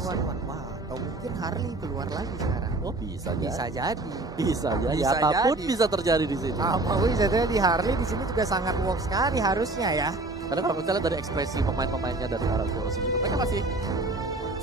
1v1. Wah, atau mungkin Harley keluar lagi sekarang. Oh bisa Bisa jadi. Bisa jadi. Bisa Apapun jadi. bisa terjadi di sini. Apapun bisa jadi. Harley di sini juga sangat work sekali harusnya ya. Karena kalau kita lihat dari ekspresi pemain-pemainnya dari Arrow Rossi juga mereka masih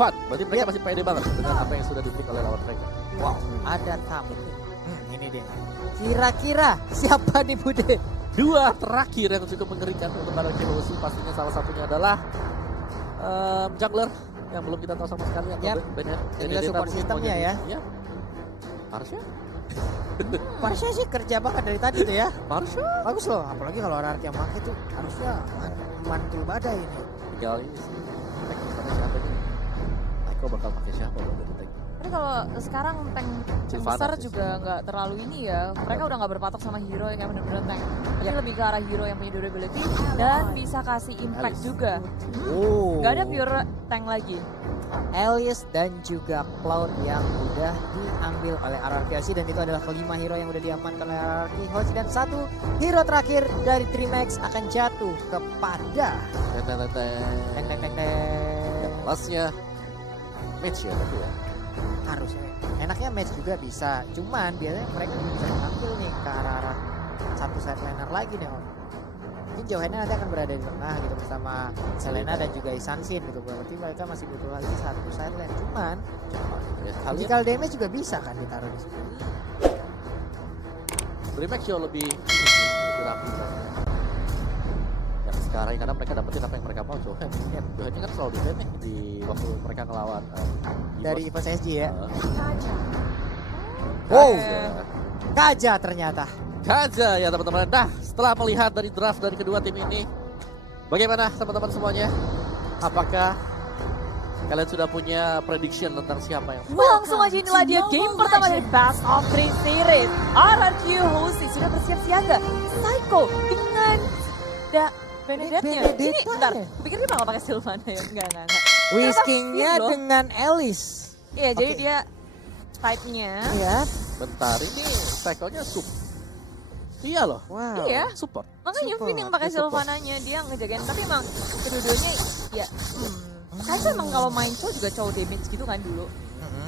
fun. Berarti mereka masih pede banget dengan apa yang sudah diberikan oleh lawan mereka. Wow, ada tamu. Ini dia. Kira-kira siapa nih Bude? Dua terakhir yang cukup mengerikan untuk Arrow Rossi pastinya salah satunya adalah jungler yang belum kita tahu sama sekali atau Yap. Benedetta Ini support mungkin sistemnya mau jadi. ya. Iya. Harusnya. Harusnya sih kerja banget dari tadi tuh ya. Harusnya. Bagus loh, apalagi kalau ada yang pakai tuh harusnya mantul badai ini. Tinggal ini sih. Tank sana siapa nih? Aiko bakal pakai siapa loh dari tank? Tapi kalau sekarang tank Sylvana besar sih. juga nggak terlalu ini ya. Mereka udah nggak berpatok sama hero yang bener-bener tank. Tapi lebih ke arah hero yang punya durability dan bisa kasih impact Alice. juga. Oh. Nggak ada pure tank lagi. Alice dan juga Cloud yang udah diambil oleh RRQ dan itu adalah kelima hero yang udah diamankan oleh RRQ dan satu hero terakhir dari Dreamax akan jatuh kepada Teng. teng teng teng teng. Yang lastnya match ya tapi ya. Harusnya enaknya match juga bisa, cuman biasanya mereka juga bisa mengambil nih ke arah-arah satu side laner lagi nih Om. Mungkin Johanna nanti akan berada di tengah gitu bersama Selena dan juga Isansin gitu. Berarti mereka masih butuh lagi satu side lane. Cuman Kalian magical damage juga bisa kan ditaruh di sini. Dreamax jauh lebih rapi rasanya. Yang sekarang karena mereka dapetin apa yang mereka mau Johan. Johan ini kan selalu defend nih di waktu mereka ngelawan Dari Evos SG ya. Wow. Kaja ternyata. Kaja ya teman-teman. Nah setelah melihat dari draft dari kedua tim ini, bagaimana teman-teman semuanya? Apakah kalian sudah punya prediction tentang siapa yang Langsung aja inilah dia game pertama dari Best of 3 Series. RRQ Hosi sudah bersiap siaga. Psycho dengan Benedetta-nya. Ini Benedetta bentar, ya? kupikir dia bakal pakai Sylvana ya. Enggak. Whiskingnya Finn loh. dengan Alice. Iya, jadi Oke. dia type-nya. Ya. bentar ini cycle-nya iya loh. Wow. Iya. Support. Makanya Support, Finn yang pakai dia support. Sylvananya dia ngejagain. Tapi emang kedua-duanya ya saya emang kalau main Chow juga Chow damage gitu kan dulu.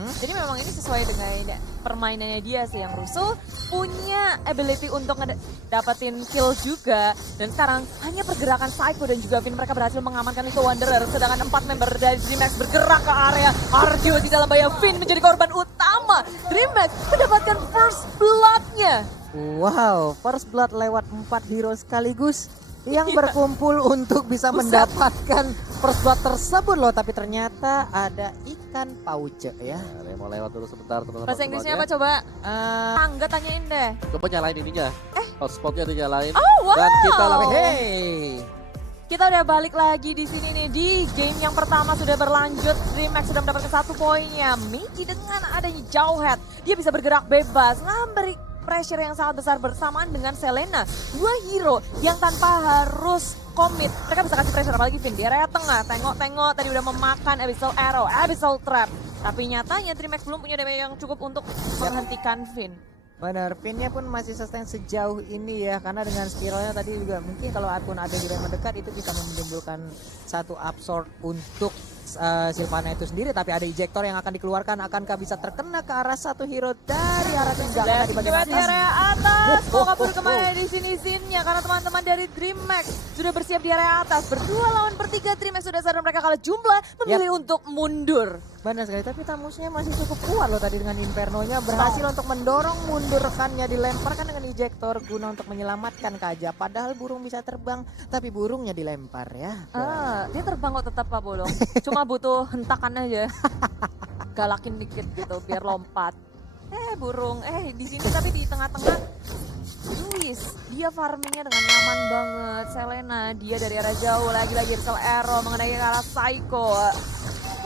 Jadi memang ini sesuai dengan permainannya dia sih yang rusuh, punya ability untuk dapetin kill juga. Dan sekarang hanya pergerakan Psycho dan juga Finn mereka berhasil mengamankan itu Wanderer. Sedangkan 4 member dari Dreamax bergerak ke area RQ di dalam bahaya. Finn menjadi korban utama. Dreamax mendapatkan first blood-nya. Wow, first blood lewat 4 hero sekaligus yang Iya. berkumpul untuk bisa Buset. mendapatkan first blood tersebut loh. Tapi ternyata ada ikan pauce ya. Nah, mau lewat dulu sebentar teman-teman. Bahasa Inggrisnya apa semuanya. coba? Angga tanyain deh. Coba nyalain ininya. Hotspotnya dinyalain. Oh wow. Dan kita langsung Hey. Kita udah balik lagi di sini nih di game yang pertama sudah berlanjut. Dreamax sudah mendapatkan 1 poinnya. Miki dengan adanya Jauhead, dia bisa bergerak bebas, memberi pressure yang sangat besar bersamaan dengan Selena. 2 hero yang tanpa harus komit. Mereka bisa kasih pressure apalagi Finn di area tengah. Tengok-tengok tadi udah memakan Abyssal Arrow, Abyssal Trap. Tapi nyatanya Dreamax belum punya damage yang cukup untuk menghentikan Finn. Benar, pinnya pun masih sustain sejauh ini ya, karena dengan skillnya tadi juga mungkin kalau akun ada hero yang mendekat itu bisa menimbulkan satu absorb untuk Sylvana itu sendiri, tapi ada ejector yang akan dikeluarkan, akankah bisa terkena ke arah satu hero dari arah tendangan di bagian Di atas? area atas, mau kabur kemana di sini Zinnya karena teman-teman dari Dreamax sudah bersiap di area atas. Berdua lawan bertiga, Dreamax sudah sadar mereka kalah jumlah, memilih untuk mundur. Benar sekali, tapi tamusnya masih cukup kuat loh tadi dengan Inferno-nya, berhasil untuk mendorong mundur rekannya, dilemparkan dengan ejector guna untuk menyelamatkan Kaja. Padahal burung bisa terbang, tapi burungnya dilempar ya. Dia terbang kok tetap Pak Bolong. Cuma butuh hentakan aja. Galakin dikit gitu biar lompat. Burung, di sini tapi di tengah-tengah Luis, dia farmingnya dengan nyaman banget. Selena, dia dari arah jauh, lagi-lagi Abyssal Arrow mengenai ke arah Psycho.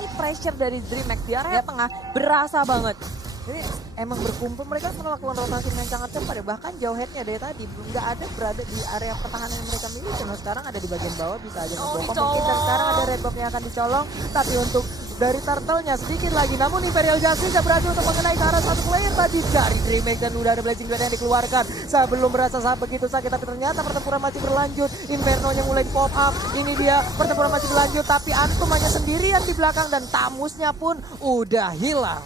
Ini pressure dari Dreamax di area tengah berasa banget. Jadi emang berkumpul mereka melakukan rotasi yang sangat cepat ya. Bahkan Jauheadnya dari tadi nggak ada berada di area pertahanan yang mereka miliki. Nah, sekarang ada di bagian bawah bisa aja ngebokong. Mungkin dan sekarang ada red buff yang akan dicolong. Tapi untuk dari turtle-nya sedikit lagi. Namun Imperial Justice berhasil untuk mengenai ke arah satu player tadi dari DreamHack dan udah ada Blazing Blade yang dikeluarkan. Sebelum berasa begitu sakit, tapi ternyata pertempuran masih berlanjut. Inferno-nya mulai pop up. Ini dia pertempuran masih berlanjut, tapi Antum hanya sendirian di belakang dan Tamusnya pun udah hilang.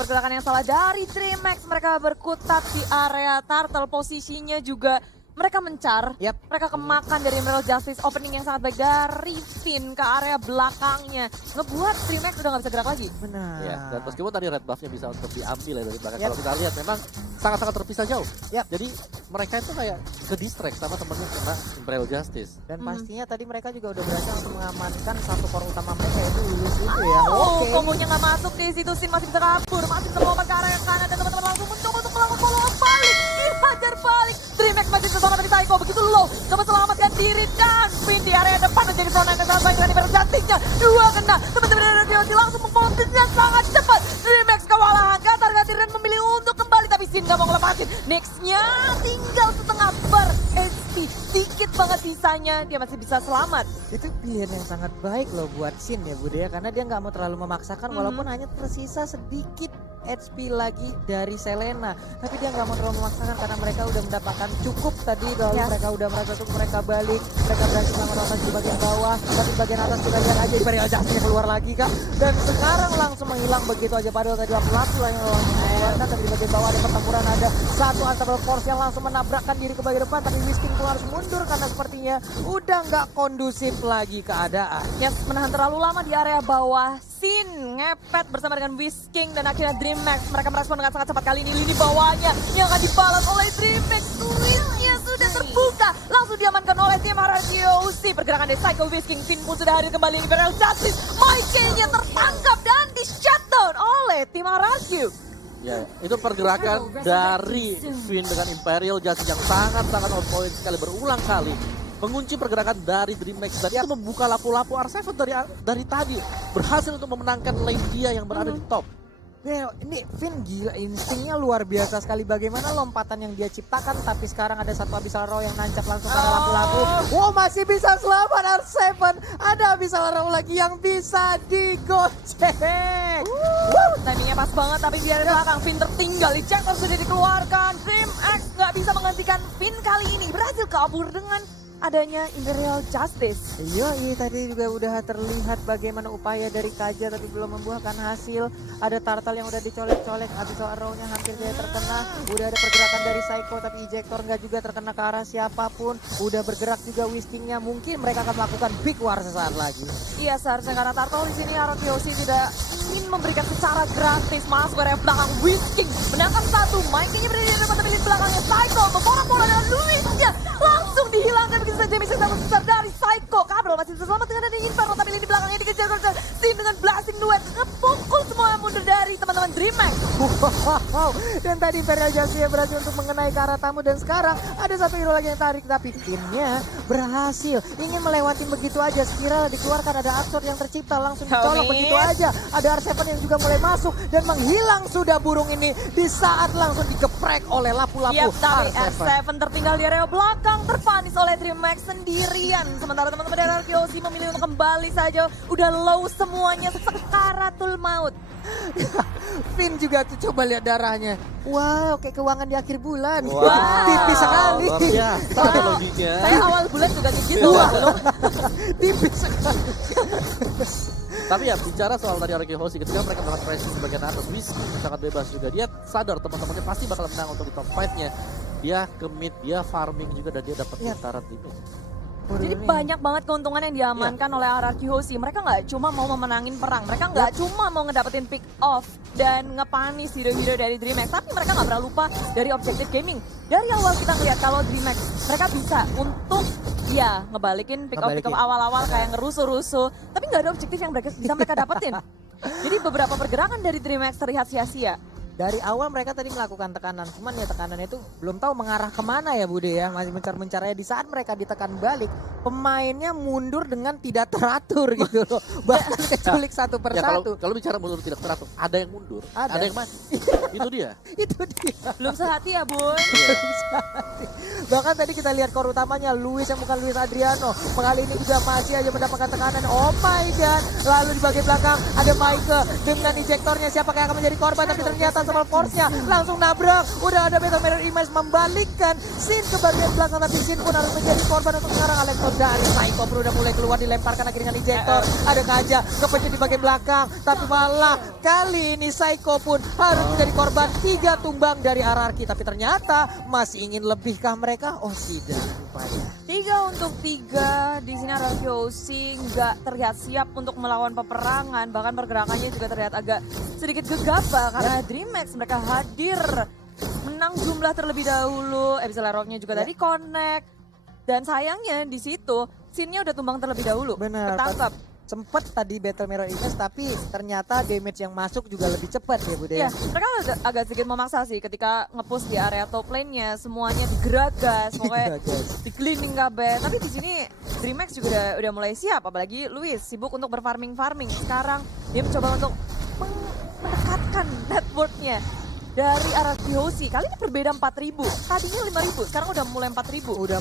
Pergerakan yang salah dari DreamHack. Mereka berkutat di area turtle, posisinya juga mereka mencar, mereka kemakan dari Emerald Justice, opening yang sangat baik dari Finn ke area belakangnya. Ngebuat DreamHack udah gak bisa gerak lagi. Benar. Ya, dan meskipun tadi red buff-nya bisa untuk diambil ya dari belakang. Kalau kita lihat memang sangat-sangat terpisah jauh. Jadi mereka itu kayak ke distract sama temennya kena Imperial Justice. Dan pastinya tadi mereka juga udah berhasil untuk mengamankan satu core utama mereka yaitu Lulus itu ya. Kombonya gak masuk di situ, Sin masih bisa kabur, masih bisa melompat ke area yang kanan dan teman-teman langsung mencoba untuk melakukan follow up balik. Dihajar balik. DreamHack masih bersama dari Taiko, begitu low, coba selamatkan diri dan Finn di area depan menjadi frontline yang sangat baik dengan Imperial Justice-nya. Dua kena, teman-teman dari Ryoji langsung memfokusnya sangat cepat. DreamHack kewalahan, gantar-gantir dan memilih untuk kembali, tapi Sin gak mau ngelepasin. Next-nya tinggal setengah bar HP, dikit banget sisanya, dia masih bisa selamat. Itu pilihan yang sangat baik loh buat Sin ya Bude ya, karena dia nggak mau terlalu memaksakan walaupun hanya tersisa sedikit HP lagi dari Selena, tapi dia nggak mau terlalu memaksakan karena mereka udah mendapatkan cukup tadi, lalu mereka udah merasa cukup, mereka balik, mereka berhasil melakukan rotasi di bagian bawah, tapi di bagian atas kita lihat aja Imperial Justice keluar lagi kak, dan sekarang langsung menghilang begitu aja, padahal tadi pelaku lah yang langsung mengeluarkan, tapi di bagian bawah ada pertempuran, ada satu Unstoppable Force yang langsung menabrakkan diri ke bagian depan, tapi Whisking pun harus mundur karena sepertinya udah nggak kondusif lagi keadaan. Menahan terlalu lama di area bawah. Sin ngepet bersama dengan Whisking dan akhirnya DreamHack. Mereka merespon dengan sangat cepat kali ini. Lini bawahnya yang akan dibalas oleh DreamHack. Switch-nya sudah terbuka. Langsung diamankan oleh tim RRQC. Pergerakan dari Psycho Whisking. Finn pun sudah hadir kembali. Imperial Justice. Mikey-nya tertangkap dan di shutdown oleh tim RRQ. Ya, itu pergerakan dari Finn dengan Imperial Justice yang sangat-sangat on point sekali, berulang kali mengunci pergerakan dari DreamHack dan itu membuka lapu-lapu R7 dari tadi, berhasil untuk memenangkan lane dia yang berada di top. Ini Finn gila, instingnya luar biasa sekali, bagaimana lompatan yang dia ciptakan, tapi sekarang ada satu Abyssal Row yang nancap langsung pada lampu-lampu. Wow, masih bisa selamat R7, ada Abyssal Row lagi yang bisa digocek. Timingnya pas banget, tapi di area belakang Finn tertinggal, ejector sudah dikeluarkan. DreamHack nggak bisa menghentikan Finn kali ini, berhasil kabur dengan adanya Imperial Justice. Iya, tadi juga udah terlihat bagaimana upaya dari Kaja tapi belum membuahkan hasil. Ada Turtle yang udah dicolek-colek, Abyssal Arrow-nya hampir saja terkena. Udah ada pergerakan dari Psycho tapi ejector nggak juga terkena ke arah siapapun. Udah bergerak juga Whisking-nya, mungkin mereka akan melakukan big war sesaat lagi. Iya, seharusnya karena Turtle di sini RRQC tidak ingin memberikan secara gratis masuk area belakang. Whisking menangkap satu, Mikey-nya berada di depan tapi di belakangnya Psycho membola-bola dengan Luis-nya langsung dihilangkan begitu saja. Misi sangat besar dari Psycho. Kabel masih bisa selamat dengan adanya Inferno, tapi di belakangnya dikejar Sin dengan blasting duet, ngepukul semua mundur dari teman-teman DreamHack. Wow, dan tadi Imperial Justice berhasil untuk mengenai ke arah tamu dan sekarang ada satu hero lagi yang tarik, tapi timnya berhasil ingin melewati begitu aja. Spiral dikeluarkan, ada Absorb yang tercipta langsung dicolok begitu aja. Ada R7 yang juga mulai masuk dan menghilang sudah burung ini di saat langsung digeprek oleh lapu-lapu Tapi R7. R7 tertinggal di area belakang, terpanis oleh DreamHack sendirian. Sementara teman-teman dari RRQC memilih untuk kembali saja. Udah low semuanya, sekaratul maut. Finn juga tuh, coba lihat darahnya. Wow, kayak keuangan di akhir bulan. Wow. Tipis sekali. Luar biasa teknologinya. Saya awal bulan juga kayak gitu. Tipis sekali. Tapi ya bicara soal tadi RRQ Hoshi, ketika mereka melakukan pressing di bagian atas, Whisking sangat bebas juga. Dia sadar teman-temannya pasti bakal menang untuk di top 5-nya. Dia ke mid, dia farming juga dan dia dapat turret di mid. Jadi banyak banget keuntungan yang diamankan oleh RRQ Hoshi. Mereka nggak cuma mau memenangin perang, mereka nggak cuma mau ngedapetin pick off dan ngepanis hero-hero dari DreamHack, tapi mereka nggak pernah lupa dari objektif gaming. Dari awal kita ngeliat kalau DreamHack mereka bisa untuk ngebalikin pick off awal-awal kayak ngerusuh-rusuh, tapi nggak ada objektif yang bisa mereka dapetin. Jadi beberapa pergerakan dari DreamHack terlihat sia-sia. Dari awal mereka tadi melakukan tekanan, cuman ya tekanan itu belum tahu mengarah kemana ya Bude ya, masih mencar-mencarnya. Di saat mereka ditekan balik, pemainnya mundur dengan tidak teratur gitu loh, bahkan keculik satu persatu. Kalau bicara mundur tidak teratur, ada yang mundur, ada yang maju. Itu dia. Itu dia. Belum sehati ya Bun. Bahkan tadi kita lihat core utamanya Luis yang bukan Luis Adriano. Kali ini juga masih aja mendapatkan tekanan. Oh my god. Lalu di bagian belakang ada Maike dengan injektornya. Siapa yang akan menjadi korban, tapi ternyata sama force-nya langsung nabrak. Udah ada Battle Mirror Image membalikkan Sin ke bagian belakang, tapi Sin pun harus menjadi korban untuk sekarang. Electro dari Psycho pun udah mulai keluar, dilemparkan lagi dengan injektor. Ada Kaja kepencet di bagian belakang, tapi malah kali ini Psycho pun harus menjadi korban. 3 tumbang dari RRQ, tapi ternyata masih ingin lebihkah mereka? Oh tidak, rupanya 3 untuk 3 di sini RRQOC nggak terlihat siap untuk melawan peperangan, bahkan pergerakannya juga terlihat agak sedikit gegabah karena DreamHack mereka hadir menang jumlah terlebih dahulu. Leroknya juga tadi connect, dan sayangnya di situ scene-nya udah tumbang terlebih dahulu. benar. Ketangkap. Sempet tadi Battle Mirror Image, tapi ternyata damage yang masuk juga lebih cepat ya Bude. Ya, mereka agak sedikit memaksa sih ketika nge-push di area top lane-nya, semuanya digeragas, pokoknya di cleaning kabeh. Tapi di sini DreamHack juga udah mulai siap, apalagi Luis sibuk untuk berfarming. Sekarang dia mencoba untuk mendekatkan network-nya dari RRQOC. Kali ini berbeda 4.000, tadinya 5.000, sekarang udah mulai 4.000. Udah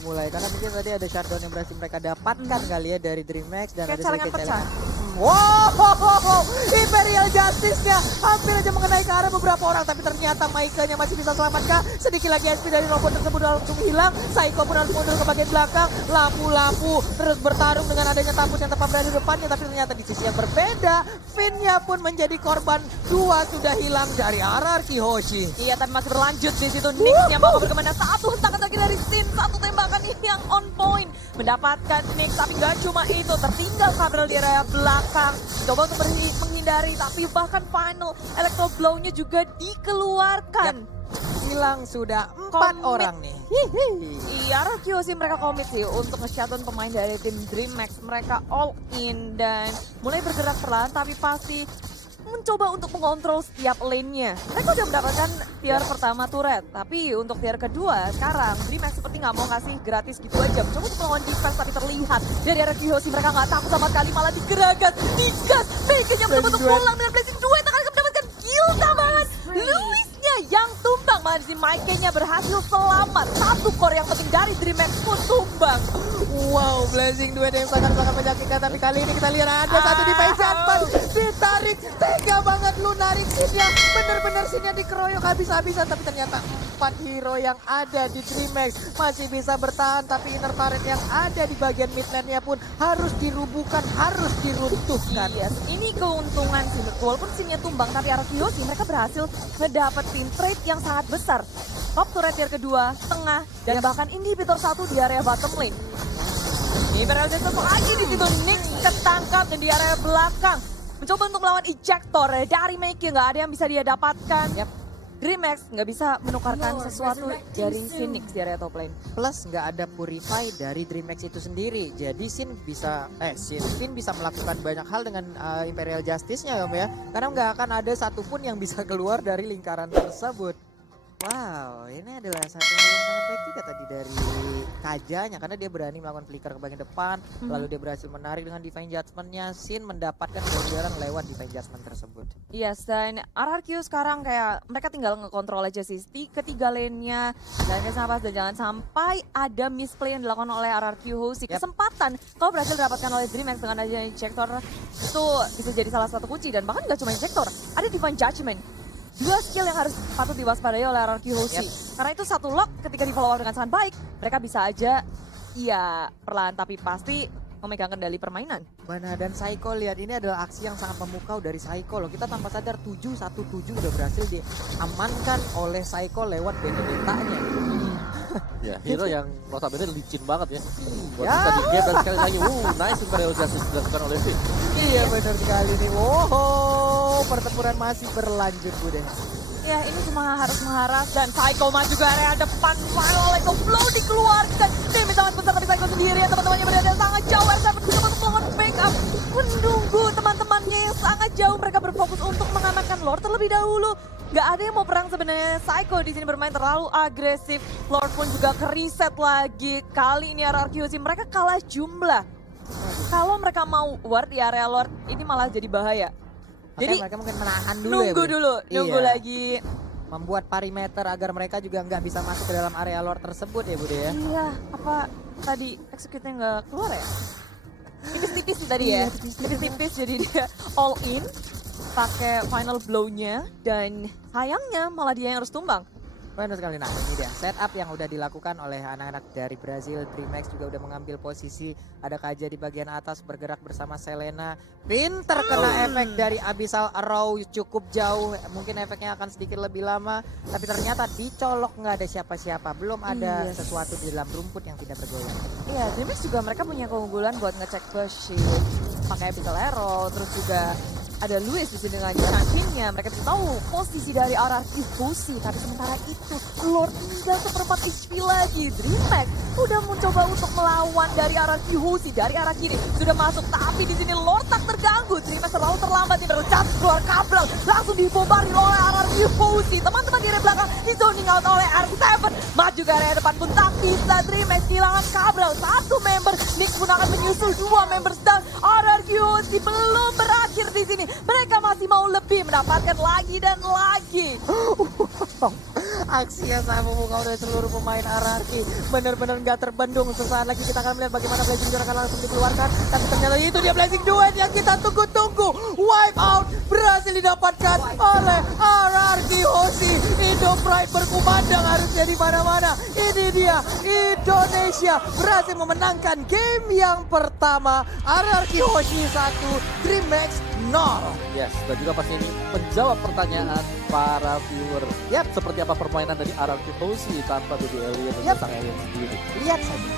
mulai. Karena mungkin tadi ada shutdown yang berhasil mereka dapatkan kali ya dari DreamHack, dan Kayak ada celengan sedikit pecah. Wow, Imperial Justice-nya hampir aja mengenai ke arah beberapa orang, tapi ternyata Maike-nya masih bisa selamatkan. Sedikit lagi SP dari robot tersebut langsung hilang. Psycho pun harus mundur ke bagian belakang. Lapu-lapu terus bertarung dengan adanya tabut yang tepat berada di depannya, tapi ternyata di sisi yang berbeda, Finn-nya pun menjadi korban. 2 sudah hilang dari RRQOC. Iya, tapi masih berlanjut di situ. Nyx-nya mau berkemana, 1 hentakan lagi dari Sin, 1 tembakan ini yang on point. Mendapatkan Nyx, tapi gak cuma itu, tertinggal Gabriel di area belakang. Coba untuk menghindari, tapi bahkan final Electro Blow-nya juga dikeluarkan. Hilang sudah 4 Komit. orang nih. Iya, RRQ sih mereka komit sih untuk nge-shutdown pemain dari tim DreamHack. Mereka all in dan mulai bergerak perlahan, tapi pasti mencoba untuk mengontrol setiap lane-nya. Mereka udah mendapatkan tier pertama turret, tapi untuk tier kedua sekarang DreamHack seperti nggak mau kasih gratis gitu aja. Mencoba untuk melawan defense, tapi terlihat dari RRQOC mereka nggak takut sama sekali, malah digeragas, digas. Baiknya betul-betul pulang dengan Blazing Duet, akan mendapatkan kill tambahan. Luisnya yang tumbang, malah di sini Maike-nya berhasil selamat. 1 core yang penting dari DreamHack pun tumbang. Wow, Blazing Duet yang sangat-sangat menyakitkan, tapi kali ini kita lihat ada satu di Pejatman ditarik, tega banget lu narik Sin-nya, bener-bener Sin-nya dikeroyok habis-habisan, tapi ternyata 4 hero yang ada di DreamHack masih bisa bertahan, tapi inner turret yang ada di bagian mid lane-nya pun harus dirubuhkan, harus diruntuhkan. Yes, ini keuntungan sih, walaupun Sin-nya tumbang, tapi RRQOC mereka berhasil ngedapetin trade yang sangat besar. Top turret tier kedua, tengah, dan bahkan inhibitor 1 di area bottom lane. Imperial Justice lagi di situ, Nyx ketangkap dan di area belakang. Mencoba untuk melawan ejector dari Maike, nggak ada yang bisa dia dapatkan. DreamHack nggak bisa menukarkan sesuatu dari Phoenix di area top lane. Plus nggak ada Purify dari DreamHack itu sendiri, jadi Finn bisa melakukan banyak hal dengan Imperial Justice-nya ya, karena nggak akan ada satupun yang bisa keluar dari lingkaran tersebut. Wow, ini adalah satu hal yang sangat baik juga tadi dari Kajanya, karena dia berani melakukan flicker ke bagian depan, lalu dia berhasil menarik dengan Divine Judgment-nya. Sin mendapatkan kejuaraan lewat Divine Judgment tersebut. Yes, dan RRQ sekarang kayak mereka tinggal ngekontrol aja sih ketiga lane-nya, dan jangan sampai ada misplay yang dilakukan oleh RRQOC. Kesempatan kalau berhasil didapatkan oleh DreamHack dengan adanya injector itu bisa jadi salah satu kunci, dan bahkan nggak cuma injector, ada Divine Judgment. 2 skill yang harus patut diwaspadai oleh RRQOC. Karena itu 1 lock ketika di follow up dengan sangat baik, mereka bisa aja perlahan tapi pasti memegang kendali permainan. Benar, dan Psycho lihat ini adalah aksi yang sangat memukau dari Psycho loh. Kita tanpa sadar 7-1-7 udah berhasil diamankan oleh Psycho lewat Benedetta-nya. Ya, hero yang notabene licin banget ya. Buat kita di game, dan sekali lagi, nice Imperial Justice dilakukan oleh Finn. Iya benar sekali nih. Wow, pertempuran masih berlanjut Bude. Ya, ini cuma harus mengharap, dan Psycho masuk ke area depan. Final Electro Blow dikeluarkan. Damage sangat besar, tapi Psycho sendirian, teman-temannya berada sangat jauh. R7 juga untuk melakukan backup, menunggu teman-temannya yang sangat jauh. Mereka berfokus untuk mengamankan Lord terlebih dahulu. Gak ada yang mau perang sebenarnya. Psycho di sini bermain terlalu agresif. Lord pun juga kereset lagi. Kali ini RRQOC mereka kalah jumlah. Kalau mereka mau ward di area Lord, ini malah jadi bahaya. Jadi Jadi mereka mungkin menahan dulu nunggu ya, dulu, nunggu Iya. lagi membuat perimeter agar mereka juga nggak bisa masuk ke dalam area lore tersebut ya Bude ya. Iya, apa tadi execute-nya nggak keluar ya? Tipis-tipis sih tadi ya. Tipis-tipis jadi dia all in pakai final blow-nya dan sayangnya malah dia yang harus tumbang. Benar sekali. Nah ini dia setup yang udah dilakukan oleh anak-anak dari Brazil. DreamHack juga udah mengambil posisi. Ada Kaja di bagian atas bergerak bersama Selena. Pinter kena efek dari Abyssal Arrow cukup jauh. Mungkin efeknya akan sedikit lebih lama. Tapi ternyata dicolok nggak ada siapa-siapa. Belum ada sesuatu di dalam rumput yang tidak bergoyang. Iya, DreamHack juga mereka punya keunggulan buat ngecek bush shield. Pakai Abyssal Arrow, terus juga ada Luis di sini dengan champion-nya. Mereka bisa tahu posisi dari RRQ Fusi. Tapi sementara itu Lord tinggal 1/4 HP lagi. DreamHack udah mencoba untuk melawan dari RRQ Fusi dari arah kiri. Sudah masuk tapi di sini Lord tak terganggu. DreamHack terlalu terlambat nih bercat keluar kabel. Langsung dibombardir oleh RRQ Fusi. Teman-teman di area belakang di zoning out oleh R7. Maju ke area depan pun tak bisa. DreamHack kehilangan kabel. Satu member. Nick pun akan menyusul 2 members dan RRQ Fusi belum berakhir di sini. Mereka masih mau lebih mendapatkan lagi dan lagi. Aksi yang sangat memukau dari seluruh pemain RRQ benar-benar nggak terbendung. Sesaat lagi kita akan melihat bagaimana Blazing Duet akan langsung dikeluarkan. Tapi ternyata itu dia Blazing Duet yang kita tunggu-tunggu. Wipe out berhasil didapatkan oleh RRQ Hoshi. Indo Pride berkumandang harusnya di mana-mana. Ini dia Indonesia berhasil memenangkan game yang pertama. RRQ Hoshi 1, DreamHack 0. Yes, dan juga pasti ini menjawab pertanyaan para viewer. Yap. Seperti apa permainan dari RRQ Hoshi tanpa Baby Alien dan sang alien sendiri. Lihat saja.